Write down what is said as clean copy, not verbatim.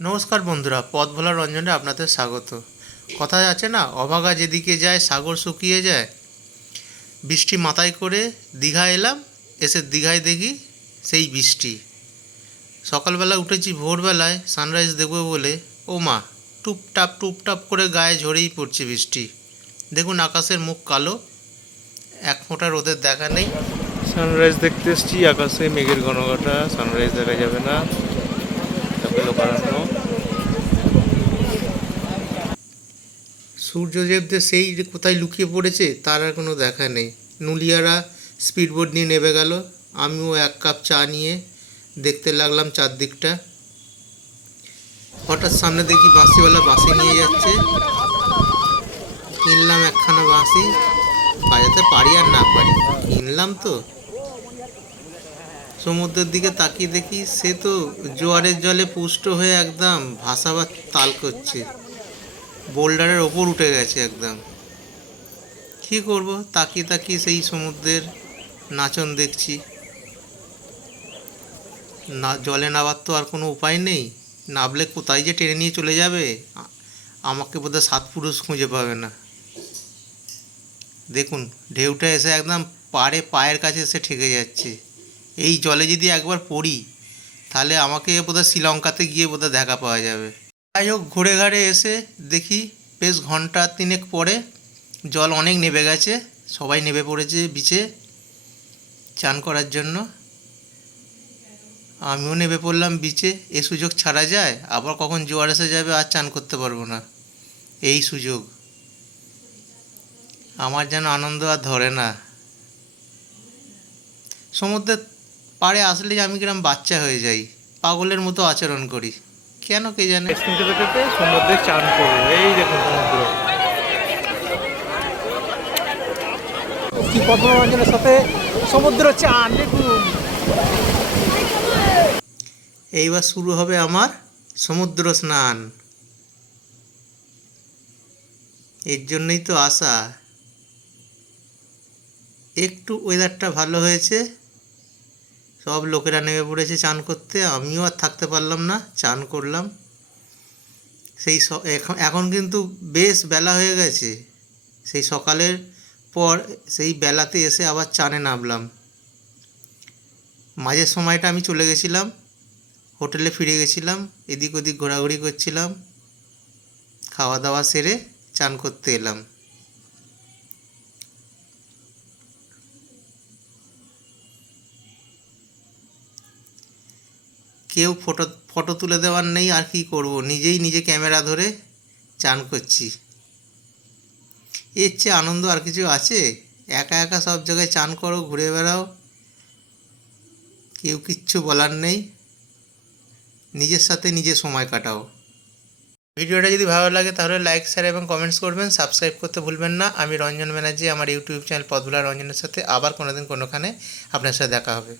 নমস্কার বন্ধুরা, পথ ভোলা রঞ্জনে আপনাদের স্বাগত। কথায় আছে না, অভাগা যেদিকে যায় সাগর শুকিয়ে যায়। বৃষ্টি মাথায় করে দীঘা এলাম, এসে দীঘায় দেখি সেই বৃষ্টি। সকালবেলা উঠেছি ভোরবেলায় সানরাইজ দেখবো বলে, ও মা, টুপটাপ টুপটাপ করে গায়ে ঝরেই পড়ছে বৃষ্টি। দেখুন আকাশের মুখ কালো, এক ফোঁটা রোদের দেখা নেই। সানরাইজ দেখতে এসছি, আকাশে মেঘের ঘনঘটা, সানরাইজ দেখা যাবে না। সূর্যদেবদের সেই কোথায় লুকিয়ে পড়েছে তার আর কোনো দেখা নেই। নুলিয়ারা স্পিডবোট নিয়ে নেমে গেল, আমিও এক কাপ চা নিয়ে দেখতে লাগলাম চারদিকটা। হঠাৎ সামনে দেখি বাঁশিওয়ালা বাঁশি নিয়ে যাচ্ছে। কিনলাম একখানা বাঁশি, বাজাতে পারি আর না পারি, কিনলাম তো। সমুদ্রের দিকে তাকিয়ে দেখি সে তো জোয়ারের জলে পুষ্ট হয়ে একদম ভাসাবার তাল করছে, বোল্ডারের ওপর উঠে গেছে একদম। কী করব, তাকিয়ে তাকিয়ে সেই সমুদ্রের নাচন দেখছি। না, জলে নামার তো আর কোনো উপায় নেই, নামলে কোথায় যে টেনে নিয়ে চলে যাবে, আমাকে বোধহয় সাত পুরুষ খুঁজে পাবে না। দেখুন ঢেউটা এসে একদম পায়ের কাছে এসে ঠেকে যাচ্ছে। এই জলে যদি একবার পড়ি তাহলে আমাকে বোধহয় শ্রীলঙ্কাতে গিয়ে বোধহয় দেখা পাওয়া যাবে। যাই হোক, ঘুরে ঘাড়ে এসে দেখি বেশ ঘন্টা তিনেক পরে জল অনেক নেমে গেছে, সবাই নেমে পড়েছে বিচে চান করার জন্য। আমিও নেমে পড়লাম বিচে। এ সুযোগ ছাড়া যায়? আবার কখন জোয়ার এসে যাবে আর চান করতে পারবো না। এই সুযোগ আমার যেন আনন্দ আর ধরে না। সমুদ্রের পাড়ে আসলেই আমি কিরম বাচ্চা হয়ে যাই, পাগলের মতো আচরণ করি, কেন কে জানে। সমুদ্রে চান করবো, এই দেখুন সমুদ্র। পথ ভোলা রঞ্জনের সাথে সমুদ্র চান দেখুন। এইবার শুরু হবে আমার সমুদ্র স্নান। এর জন্যই তো আসা। একটু ওয়েদারটা ভালো হয়েছে, সব লোকেরা নেমে পড়েছে চান করতে, আমিও আর থাকতে পারলাম না, চান করলাম। সেই এখন কিন্তু বেশ বেলা হয়ে গেছে। সেই সকালের পর সেই বেলাতে এসে আবার চানে নামলাম। মাঝের সময়টা আমি চলে গেছিলাম, হোটেলে ফিরে গেছিলাম, এদিক ওদিক ঘোরাঘুরি করছিলাম, খাওয়া দাওয়া সেরে চান করতে এলাম। কেউ ফটো তুলে দেওয়ার নেই, আর কি করব, নিজেই নিজে ক্যামেরা ধরে চান করছি। এর চেয়ে আনন্দ আর কিছু আছে? একা একা সব জায়গায় চান করো, ঘুরে বেড়াও, কেউ কিচ্ছু বলার নেই, নিজের সাথে নিজে সময় কাটাও। ভিডিওটা যদি ভালো লাগে তাহলে লাইক, শেয়ার এবং কমেন্টস করবেন, সাবস্ক্রাইব করতে ভুলবেন না। আমি রঞ্জন ব্যানার্জি, আমার ইউটিউব চ্যানেল পথ ভোলা রঞ্জনের সাথে আবার কোনোদিন কোনোখানে আপনার সাথে দেখা হবে।